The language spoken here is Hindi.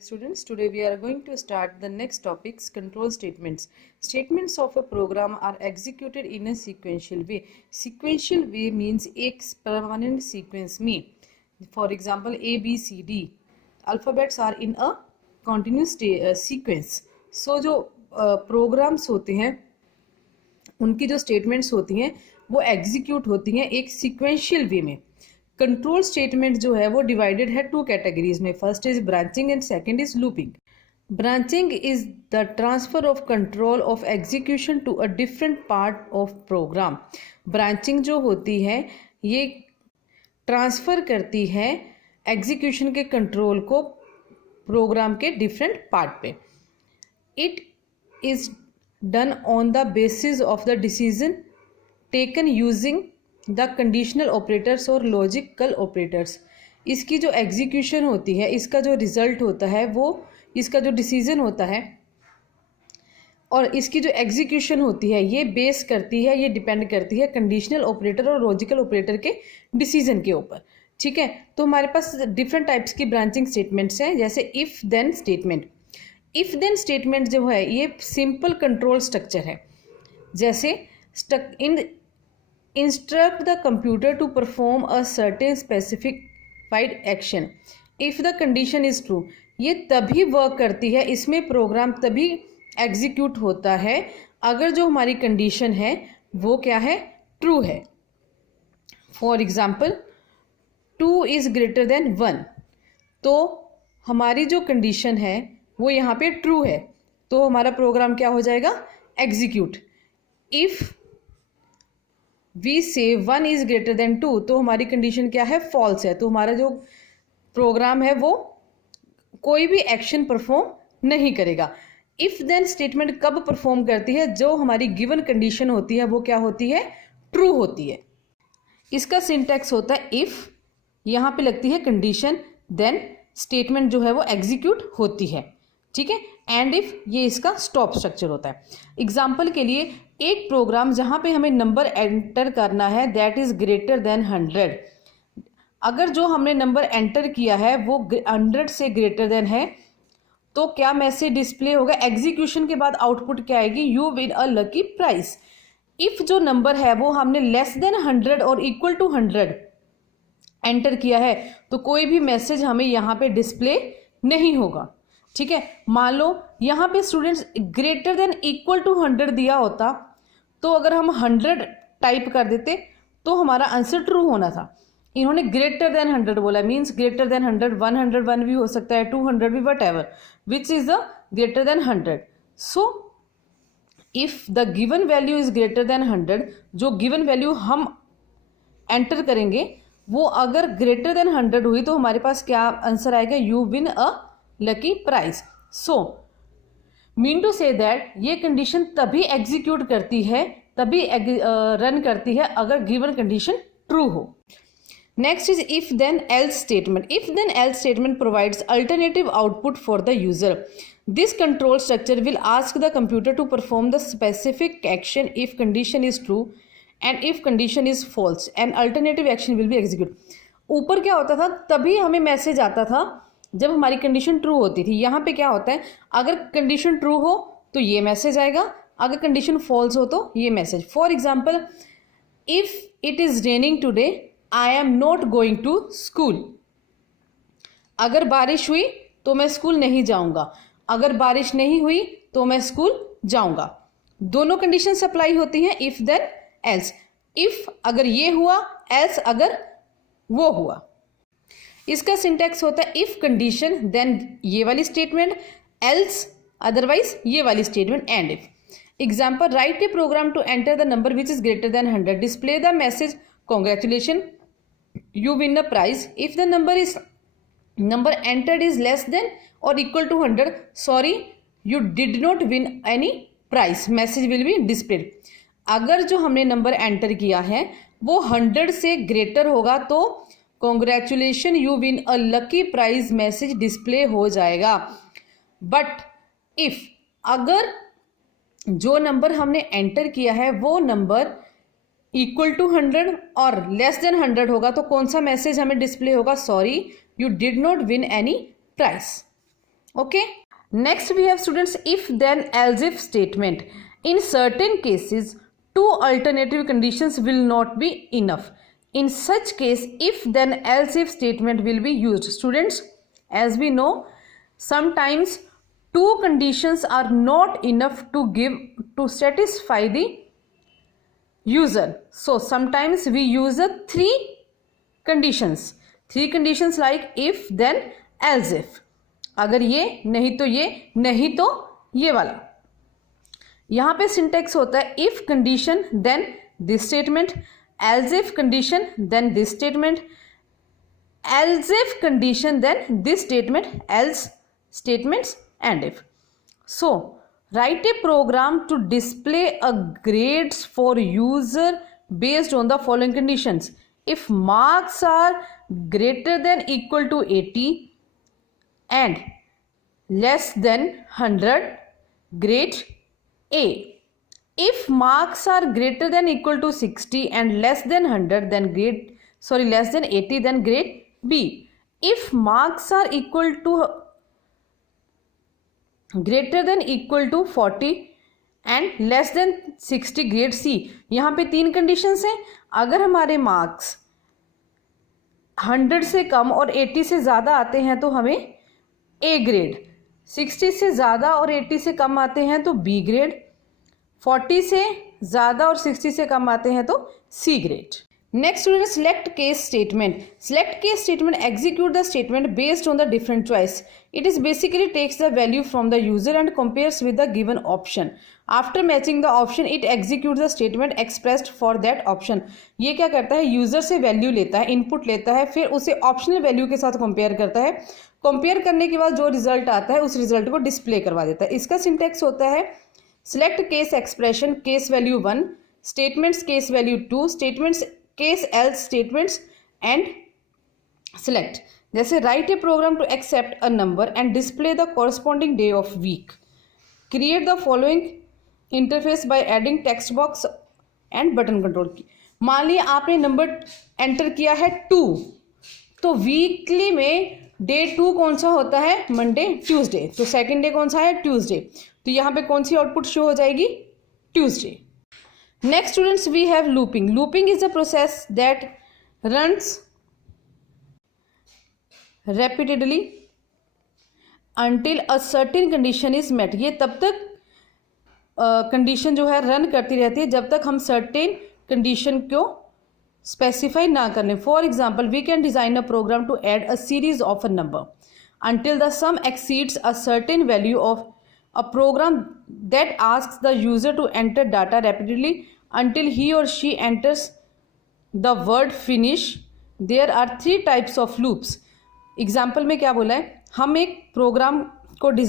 students, today we are going to start the next topics, control statements. Statements of a program are executed in a sequential way. Sequential way means एक permanent sequence में. For example, A, B, C, D. Alphabets are in a continuous sequence. So जो programs होते हैं उनकी जो statements होती हैं वो execute होती हैं एक sequential way में. कंट्रोल स्टेटमेंट जो है वो डिवाइडेड है टू कैटेगरीज में. First is branching and second is looping. Branching is the transfer of control of execution to a different part of program. Branching जो होती है ये ट्रांसफर करती है एग्जीक्यूशन के कंट्रोल को प्रोग्राम के डिफरेंट पार्ट पे. It is done on the basis of the decision taken using the conditional operators और लॉजिकल ऑपरेटर्स. इसकी जो एग्जीक्यूशन होती है, इसका जो रिजल्ट होता है वो इसका जो डिसीजन होता है और इसकी जो एग्जीक्यूशन होती है ये बेस करती है, ये डिपेंड करती है कंडीशनल ऑपरेटर और लॉजिकल ऑपरेटर के डिसीजन के ऊपर. ठीक है, तो हमारे पास डिफरेंट टाइप्स की ब्रांचिंग स्टेटमेंट्स हैं. जैसे if then statement. If then statement जो है ये सिंपल कंट्रोल स्ट्रक्चर है. जैसे instruct the computer to perform a certain specified action if the condition is true. ये तभी वर्क करती है, इसमें प्रोग्राम तभी एग्जीक्यूट होता है अगर जो हमारी कंडीशन है वो क्या है, ट्रू है. For example 2 is greater then 1. तो हमारी जो कंडीशन है वो यहाँ पे ट्रू है तो हमारा प्रोग्राम क्या हो जाएगा, एग्जीक्यूट. इफ़ वी से 1 इज ग्रेटर देन 2 तो हमारी कंडीशन क्या है, फॉल्स है. तो हमारा जो प्रोग्राम है वो कोई भी एक्शन परफॉर्म नहीं करेगा. इफ देन स्टेटमेंट कब परफॉर्म करती है, जो हमारी गिवन कंडीशन होती है वो क्या होती है, ट्रू होती है. इसका सिंटैक्स होता है इफ, यहाँ पे लगती है कंडीशन, देन स्टेटमेंट जो है वो एग्जीक्यूट होती है. ठीक है, एंड इफ ये इसका स्टॉप स्ट्रक्चर होता है. एग्जाम्पल के लिए एक प्रोग्राम जहाँ पे हमें नंबर एंटर करना है दैट इज ग्रेटर देन 100. अगर जो हमने नंबर एंटर किया है वो 100 से ग्रेटर देन है तो क्या मैसेज डिस्प्ले होगा, एग्जीक्यूशन के बाद आउटपुट क्या आएगी, you win a lucky prize. If जो नंबर है वो हमने लेस देन 100 और इक्वल टू 100 एंटर किया है तो कोई भी मैसेज हमें यहाँ पे डिस्प्ले नहीं होगा. ठीक है, मान लो यहाँ पे students greater than equal to 100 दिया होता तो अगर हम 100 टाइप कर देते तो हमारा आंसर ट्रू होना था. इन्होंने ग्रेटर देन 100 बोला, मीन्स ग्रेटर देन 100, 101 भी हो सकता है, 200 भी, what ever which is the greater than 100. So if the given value is greater than 100, जो गिवन वैल्यू हम एंटर करेंगे वो अगर ग्रेटर देन 100 हुई तो हमारे पास क्या आंसर आएगा, you win a lucky prize. So mean to say that ये कंडीशन तभी एग्जीक्यूट करती है, तभी रन करती है अगर गिवन कंडीशन ट्रू हो. Next is if then else statement. If then else statement provides alternative output for the user. This control structure will ask the computer to perform the specific action if condition is true and if condition is false and alternative action will be execute. ऊपर क्या होता था, तभी हमें मैसेज आता था जब हमारी कंडीशन ट्रू होती थी. यहाँ पे क्या होता है, अगर कंडीशन ट्रू हो तो ये मैसेज आएगा, अगर कंडीशन फॉल्स हो तो ये message. For example if it is raining today I am not going to school. अगर बारिश हुई तो मैं स्कूल नहीं जाऊंगा, अगर बारिश नहीं हुई तो मैं स्कूल जाऊंगा. दोनों कंडीशन अप्लाई होती हैं इफ देन एल्स. इफ अगर ये हुआ, एल्स अगर वो हुआ. इसका सिंटैक्स होता है इफ कंडीशन देन ये वाली स्टेटमेंट, एल्स अदरवाइज ये वाली statement, and if. Example write a program to enter the number which is greater than 100. Display the message congratulation you win the prize. If the number entered is less than और equal to 100, sorry you did not win any prize, message will be displayed. अगर जो हमने नंबर एंटर किया है वो 100 से ग्रेटर होगा तो congratulation you win a lucky prize message display हो जाएगा. बट इफ अगर जो नंबर हमने एंटर किया है वो नंबर इक्वल टू 100 और लेस देन 100 होगा तो कौन सा मैसेज हमें डिस्प्ले होगा, sorry you did not win any prize. Okay. Next we have students if then else if statement. In certain cases, two alternative conditions will not be enough. In such case, if then else if statement will be used. Students, as we know, sometimes two conditions are not enough to satisfy the user. So sometimes we use the three conditions like if then else if. अगर ये नहीं तो ये, नहीं तो ये वाला. यहां पे सिंटेक्स होता है if condition then this statement, else if condition then this statement, else if condition then this statement, else statements end if. So write a program to display a grades for user based on the following conditions. If marks are greater than equal to 80 and less than 100, grade A. If marks are greater than equal to 60 and less than 100, then less than 80, then grade B. If marks are equal to greater than equal to 40 and less than 60, grade C. यहाँ पे तीन कंडीशंस हैं. अगर हमारे मार्क्स 100 से कम और 80 से ज़्यादा आते हैं तो हमें ए ग्रेड, 60 से ज़्यादा और 80 से कम आते हैं तो बी ग्रेड, 40 से ज़्यादा और 60 से कम आते हैं तो C grade. Next student, select case statement. Select case statement execute the statement based on the different choice. It is basically takes the value from the user and compares with the given option. After matching the option, it executes the statement expressed for that option. ये क्या करता है, यूजर से वैल्यू लेता है, इनपुट लेता है, फिर उसे ऑप्शनल वैल्यू के साथ कंपेयर करता है. कंपेयर करने के बाद जो रिजल्ट आता है उस रिजल्ट को डिस्प्ले करवा देता है. इसका सिंटेक्स होता है select case expression, case value 1, statements case value 2, statements case else statements end select. जैसे write a program to accept a number and display the corresponding day of week. Create the following interface by adding text box and button control की. मान लिया आपने नंबर एंटर किया है 2, तो वीकली में डे 2 कौन सा होता है, मंडे ट्यूसडे, तो सेकेंड डे कौन सा है, ट्यूसडे. तो यहाँ पे कौन सी आउटपुट शो हो जाएगी, Tuesday. Next students, we have looping. Looping is a process that runs repeatedly until a certain condition is met. ये तब तक कंडीशन जो है रन करती रहती है जब तक हम सर्टेन कंडीशन को स्पेसिफाई ना कर लें. For example, we can design a program to add a series of a number until the sum exceeds a certain value of a program that asks the user to enter data repeatedly until he or she enters the word finish. There are 3 types of loops. Example में क्या बोला है, हम एक प्रोग्राम को डिज़ाइन